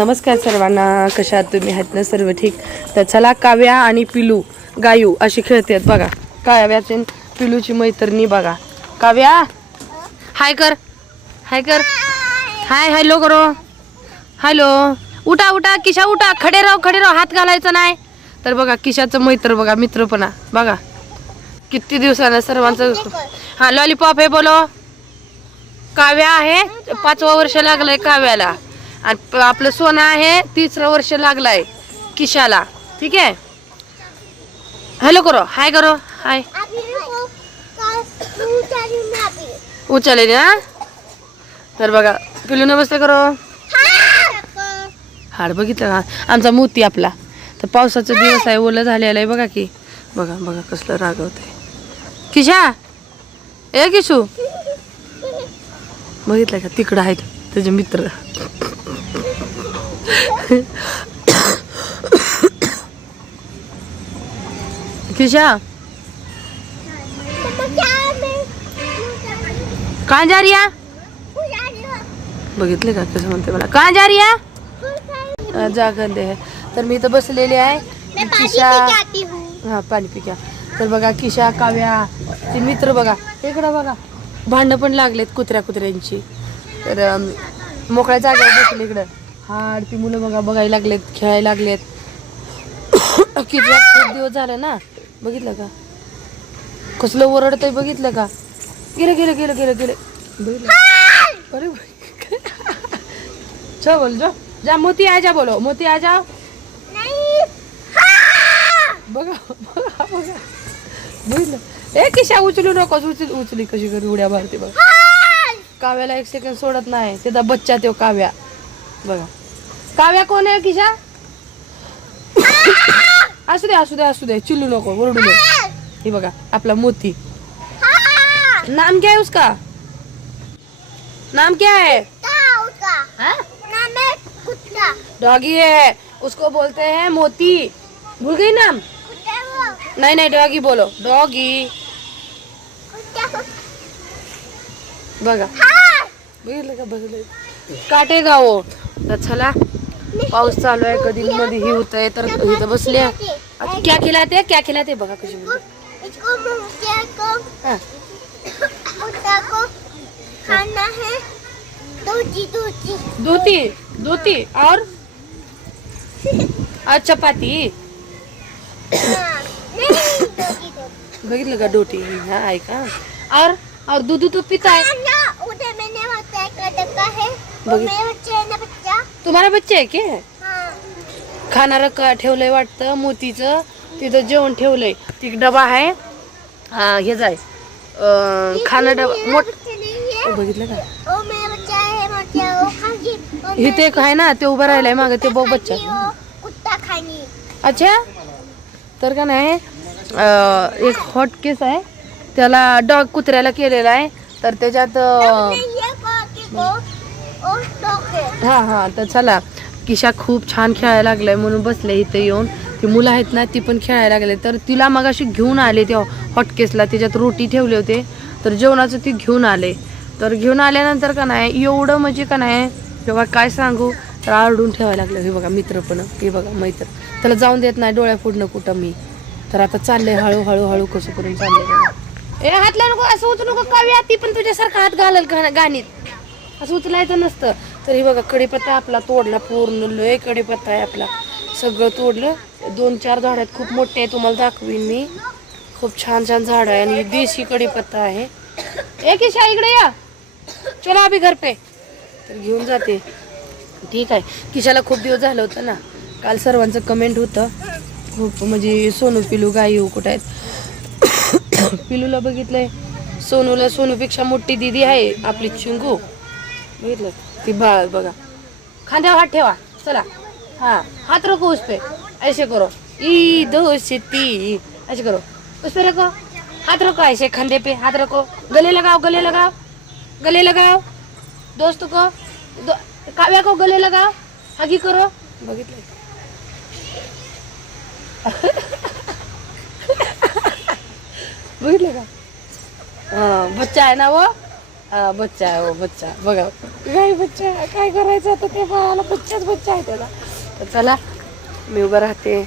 नमस्कार सर्वांना कशा तुम्ही? आहेत ना सर्व ठीक? तर चला काव्या आणि पिलू गायू अशी खेळतात बघा. काव्याचे पिलूची मैत्रिणी बघा. काव्या? हाय कर. हाय कर. हाय हॅलो करो. हॅलो. उठा उठा किशा उठा. खडे राव खडे राव हात घालायचा नाही. तर बघा किशाचं मैत्र बघा मित्रपणा. बघा. किती दिवसानं सर्वांचं हा लॉलीपॉप हे बोलो. काव्या आहे. पाचवा वर्ष लागलंय काव्याला. आणि प- आपलं सोनं आहे तिसरं वर्ष लागलाय किशाला. ठीक आहे? हॅलो करो हाय करो हाय. उचले ना? तर बघा पिलू नमस्ते करो. हाड बघितलं का? आमचा मोती आपला. तर पावसाचा दिवस आहे ओलं झालेलं आहे बघा की. बघा बघा कसलं रागवतंय. किशा? ए किशू? बघितलं का? तिकडं आहेत त्याचे मित्र. किशा कहाँ जा रही है? बघितले का कसं म्हणते मला. कहाँ जा रही है? जागंदे आहे तर मी इथं बसलेले आहे. किशा हा. पाणी पिक्या तर बघा किशा काव्या ते मित्र बघा. इकडं बघा. भांडणं पण लागलेत कुत्र्या कुत्र्यांची तर मोकळ्या जागेवर बसले इकडं. हा ती मुलं बघा बघायला लागलेत खेळायला लागलेत. किती खूप दिवस झाले ना? बघितलं का? कसलं ओरडतंय बघितलं का? गेलं गेलं गेलं गेलं गेलं. बघितलं? अरे बाई. चल बोल जो. जा मोती आजा बोलो मोती आजा बघा बघा बघा. बघितलं? ए किशा उचलू नकोच उचल उचली कशी करी उड्या मारते बघ. काव्याला एक सेकंड सोडत नाही. त्याचा बच्चा तो काव्या. बघा. काव्या कोण आहे किशा? असू दे असू दे असू दे. चिल्लू नको ओरडू नको. हे बघा आपला मोती. नाम क्या है उसका? नाम क्या है हाँ? डॉगी है उसको बोलते हैं मोती. भूल गई नाम? नहीं नहीं डॉगी बोलो. डॉगी बघा. बघितलं का बघितलं? काटेगा वो तर चला पाऊस चालू आहे कधी मध्ये ही होत आहे तर इथं बसले. आता क्या खिलाते क्या खिलाते बघा कशी बोलते. हा. है। धोती धोती। और? और चपाती? दूधी बघितलं का डोटी हा आहे का? और और दूध दूध पिता है खाना उधर मैंने है। तुम्हाला बच्चे आहे की? हाँ. खाणारं का ठेवलंय वाटतं मोतीचं तिथं जेवण ठेवलंय. ती डबा आहे. हा हे जाय. खाणं डबा मोठ बघितलं का? है इथे एक आहे ना ते उभं राहिलाय मागं ते बहु बच्चा. अच्छा? तर का नाही एक हॉट केस आहे. त्याला डॉग कुत्र्याला केलेला आहे. तर त्याच्यात हां हा हा तर चला. किशा खूप छान खेळायला लागलाय म्हणून बसले इथे येऊन. ती मुलं आहेत ना ती पण खेळायला लागले. तर तिला मग अशी घेऊन आले ते हॉटकेसला त्याच्यात रोटी ठेवले होते. तर जेवणाचं ती घेऊन आले. तर घेऊन आल्यानंतर का नाही एवढं म्हणजे का नाही तेव्हा काय सांगू? तर आरडून ठेवायला लागलं. हे बघा मित्र पण. हे बघा मैत्र त्याला जाऊन देत नाही डोळ्या फुडणं कुठं मी. तर आता चाललंय हळूहळू हळू कसं करून चाललंय. बघा. ए हात नको असं होतं नको. काव्या ती पण तुझ्यासारखा हात घालल गाणीत? असं उचलायचं नसतं. तर हे बघा कडीपत्ता आपला तोडला पूर्ण. लय कडीपत्ता आहे आपला. सगळं तोडलं. दोन चार झाड आहेत खूप मोठे आहे. तुम्हाला दाखवीन मी. खूप छान छान झाड आहे. आणि देशी कढीपत्ता आहे. एक इशा इकडे या. चला आम्ही घर पे. तर घेऊन जाते. ठीक आहे. किशाला खूप दिवस झालं होतं ना. काल सर्वांचं कमेंट होतं. खूप म्हणजे सोनू पिलू गाई कुठं आहेत. पिलूला बघितलंय. सोनूला सोनूपेक्षा मोठी दिदी आहे आपली चिंगू. बघितलं? ती बाळ बघा. खांद्यावर हात ठेवा. चला. हा. हाथ रखो उस पे. ऐसे करो. ई दोस्ती. ऐसे करो. उस पे रखो. हाथ रखो ऐसे खांदे पे. हाथ रखो. गले लगाओ गले लगाओ. गले लगाओ. दोस्त को दो, काव्या को गले लगाओ. हगी करो. बघितलं? बघितलं का? बच्चा आहे ना वो? हा, बच्चा आहे हो बच्चा. बघा. काय बच्चा? काय करायचं आता? ते बाळाला बच्चाच बच्चा आहे त्याला. तर चला मी उभं राहते.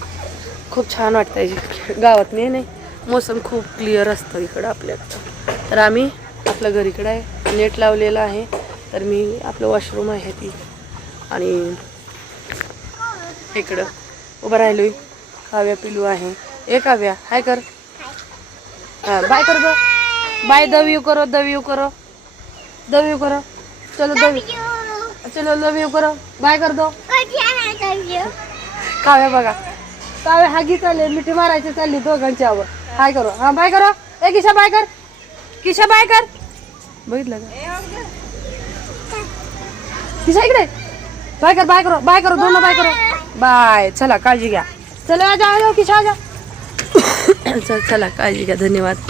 खूप छान वाटतं गावात नाही नाही. मोसम खूप क्लिअर असतं इकडं आपल्याकडं. तर आम्ही आपल्या घरीकडं आहे नेट लावलेलं आहे. तर मी आपलं वॉशरूम आहे ती. आणि इकडं उभं राहिलो काव्या पिलू आहे. ए काव्या हाय कर. हां बाय कर बाय दव करो दव करो. दव यू करो चलो दव चलो लव यू करो बाय कर दो. काव्या बघा. काव्या हागी चालले. मिठी मारायची चालली दोघांची आवड हाय करो हा बाय करो. ए किशा बाय कर. किशा बाय कर. बघितलं का? किशा इकडे. बाय कर बाय करो. बाय करो दोनों बाय करो. बाय चला काळजी घ्या. चला आ जाओ किशा जा चल चला काळजी घ्या. धन्यवाद.